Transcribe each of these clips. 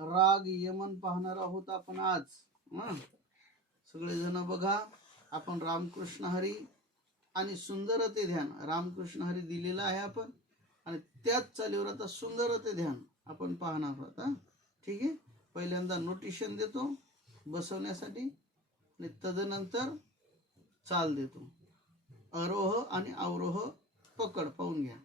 राग यमन पाहणार आहोत आपण आज. सगळेजण बघा आपण रामकृष्ण हरी आणि सुंदर ते ध्यान. रामकृष्ण हरी दिलेला आहे आपण आणि त्याच चालीवर आता सुंदर ते ध्यान आपण पाहणार आहोत हा? ठीक आहे? पहिल्यांदा नोटिशन देतो बसवण्यासाठी आणि तदनंतर चाल देतो. अरोह आणि अवरोह पकड पाहून घ्या.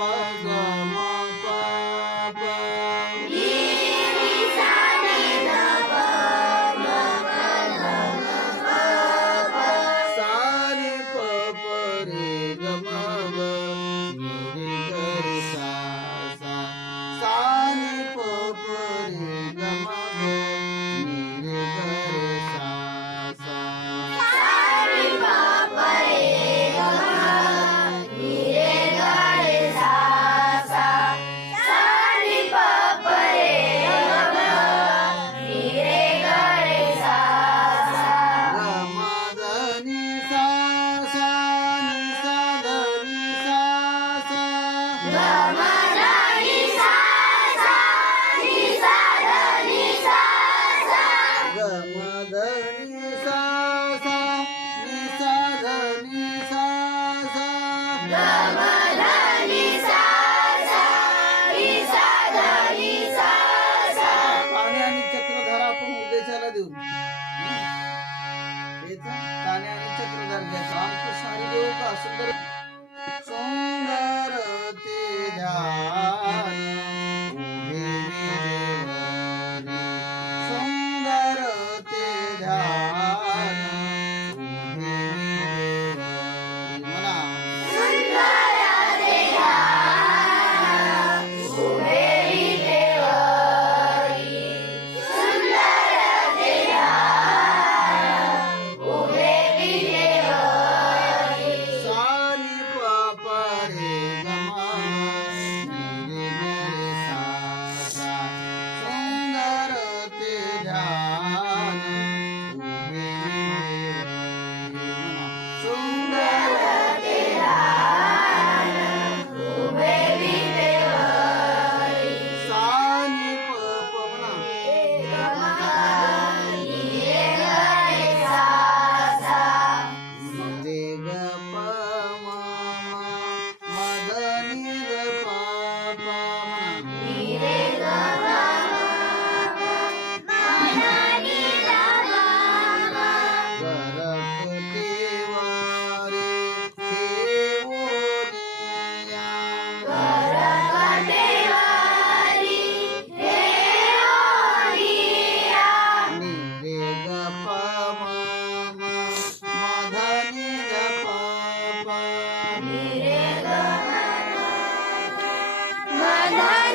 Bhagavad ಸುಂದರ Manhattan.